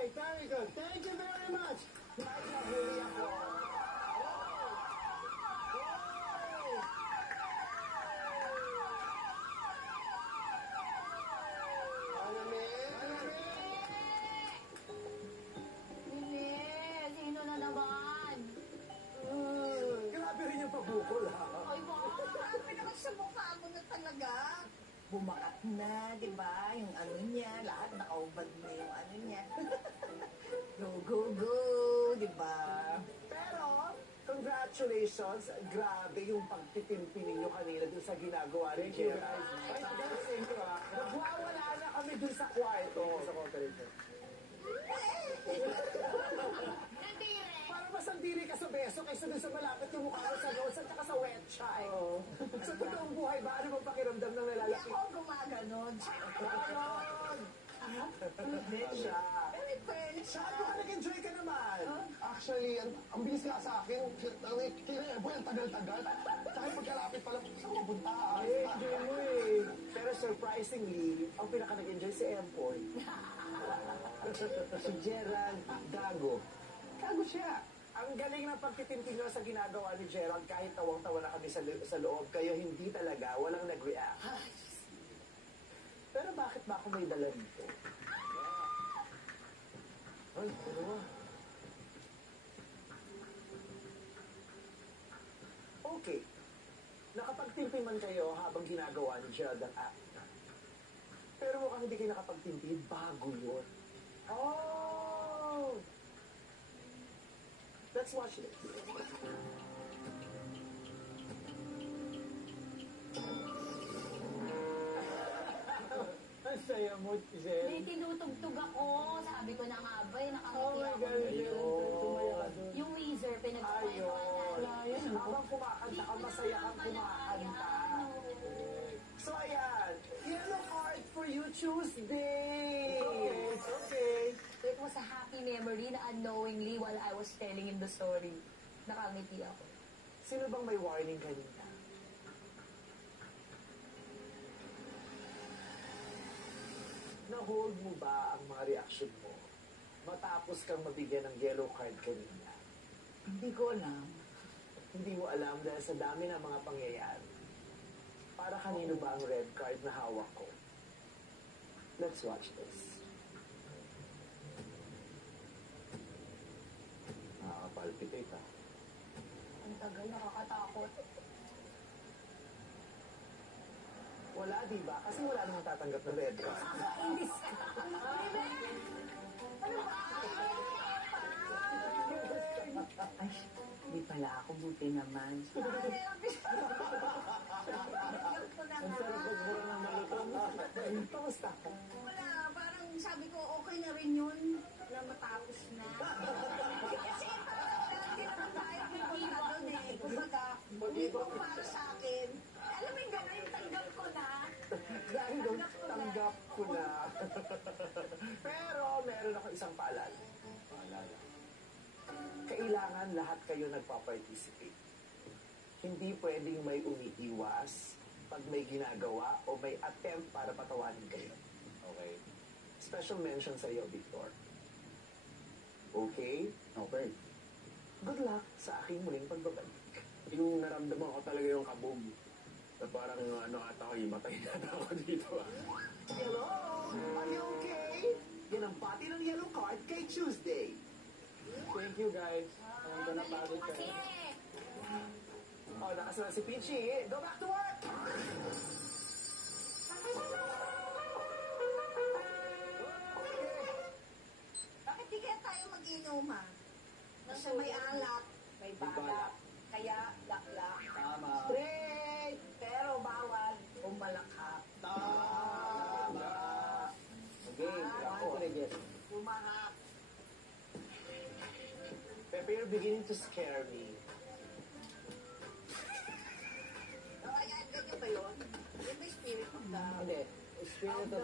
Okay, very good. Thank you very much. Guys, nahuli ako. Hindi, sino na naman? Grabe rin yung pabukol, ha? Ay, bakit? Grabe naman sa mukha mo na talaga. Bumakat na, di ba? Yung ano niya, lahat nakaubad na yung ano niya. Go, go, go, di ba? Pero, congratulations. Grabe yung pagtitimpi ninyo kanina dun sa ginagawa ni Gerald. Ay, guys, thank you, ha? Nagwawala na kami dun sa kwarto. Sa kwarto rin. Nandire. Para mas andiri ka sa beso kaysa dun sa malapit yung mukha mo sa nose at saka sa wet chai. Sa totoong buhay ba, ano bang pakiramdam ng Hindi nalalaki? ako gumaganon. Ganon! Hindi siya. Very fairly siya. Saan ka nag-enjoy ka naman? Actually, ang bilis nga sa akin. Kaya boy, ang tagal-tagal. Tsaka yung pagkalapit pala, saan pupunta? Eh, enjoy mo eh. Pero surprisingly, ang pinaka nag-enjoy si Empoy. Si Gerald Gago. Gago siya. Ang galing ng pagtitinting nyo sa ginagawa ni Gerald kahit tawang-tawa na kami sa loob. Kayo hindi talaga, walang nag-react. Pero bakit ba ako may dala dito? Ay, ano ba? Okay. Nakapagtimpi man kayo habang ginagawa ni Gerald ang act. Pero mukhang hindi kayo nakapagtimpi, bago yun. Oh! Let's watch this. Ang saya mo, Giselle. Hindi, tinutugtog ako. Sabi ko na nga ba, Oh nakangiti my ako. God, Giselle. Tumaya ka doon. Yung Weezer, Ayun. pinagkakwentuhan natin. Habang kumakanta ka, masaya kang kumakanta. So ayan, yellow card for you Tuesday. Okay, it's okay. It was a happy memory na unknowingly while I was telling him the story. Nakangiti ako. Sino bang may warning kanina? Na-hold mo ba ang mga reaction mo matapos kang mabigyan ng yellow card kanina? Hindi ko alam. Hindi mo alam dahil sa dami ng mga pangyayari. Para kanino ba ang red card na hawak ko? Let's watch this. Nakakapalpitate ah. Ang tagal, nakakatakot. Wala, di ba? Kasi wala namang tatanggap ng red card. Inis ka. Ay, di pala ako, buti naman. Ang sarap magbura ng malutong. Kamusta ka? Wala, parang sabi ko, okay na rin yun na matapos na. Kasi parang hindi naman tayo pupunta doon eh. Kumbaga, hindi ko para sa akin. Alam mo yung gano'n, yung tanggap ko na. Dahil doon, tanggap ko na. Pero meron ako isang paalala. Kailangan lahat kayo nagpa-participate. Hindi pwedeng may umiiwas pag may ginagawa o may attempt para patawanin kayo. Okay? Special mention sa iyo, Victor. Okay? Okay. Good luck sa aking muling pagbabalik. Yung naramdaman ko talaga yung kabog. Na parang ano ata ko, imatay na ako dito. Hello? Are you okay? Yan ang pati ng yellow card kay Tuesday. Thank you guys. Ang ko napagod Kasi, Oh, nakasama si Peachy. Go back to work! Bakit di kaya tayo mag-inuman? Nasa may alat, may balat. Kaya, laklak. Tama. Straight! Pero bawal umalakap. Tama. Okay, ako. Umahak. Pepe, you're beginning to scare me. O, ayan, ganyan ba yun? Yung may spirit of the... Hindi. Spirit of the